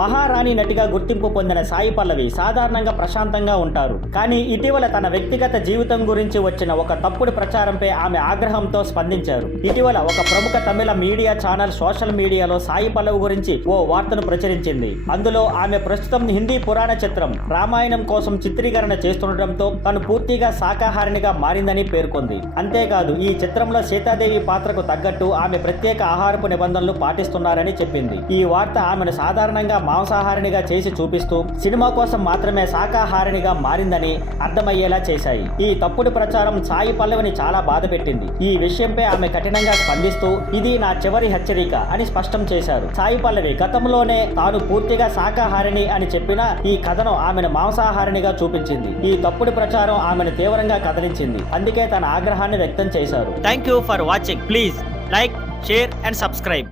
మహారాణి నటిగా గుర్తింపు పొందిన సాయి పల్లవి సాధారణంగా ప్రశాంతంగా ఉంటారు. కానీ ఇటీవల తన వ్యక్తిగత జీవితం గురించి వచ్చిన ఒక తప్పుడు ప్రచారంపై ఆమె ఆగ్రహంతో స్పందించారు. ఇటీవల ఒక ప్రముఖ తమిళ మీడియా ఛానల్ సోషల్ మీడియాలో సాయి పల్లవి గురించి ఓ వార్తను ప్రచురించింది. అందులో ఆమె ప్రస్తుతం హిందీ పురాణ చిత్రం రామాయణం కోసం చిత్రీకరణ చేస్తుండటంతో తను పూర్తిగా శాకాహారినిగా మారిందని పేర్కొంది. అంతేకాదు ఈ చిత్రంలో సీతాదేవి పాత్రకు తగ్గట్టు ఆమె ప్రత్యేక ఆహారపు నిబంధనలు పాటిస్తున్నారని చెప్పింది. ఈ వార్త ఆమెను సాధారణంగా మాంసాహారినిగా చేసి చూపిస్తూ సినిమా కోసం మాత్రమే శాకాహారినిగా మారిందని అర్థమయ్యేలా చేశాయి. ఈ తప్పుడు ప్రచారం సాయి పల్లవిని చాలా బాధపెట్టింది. ఈ విషయంపై ఆమె కఠినంగా స్పందిస్తూ ఇది నా చివరి హెచ్చరిక అని స్పష్టం చేశారు. సాయి పల్లవి గతంలోనే తాను పూర్తిగా శాకాహారిని అని చెప్పినా ఈ కథనం ఆమెను మాంసాహారినిగా చూపించింది. ఈ తప్పుడు ప్రచారం ఆమెను తీవ్రంగా కదిలించింది. అందుకే తన ఆగ్రహాన్ని వ్యక్తం చేశారు. Thank you for watching. Please like, share and subscribe.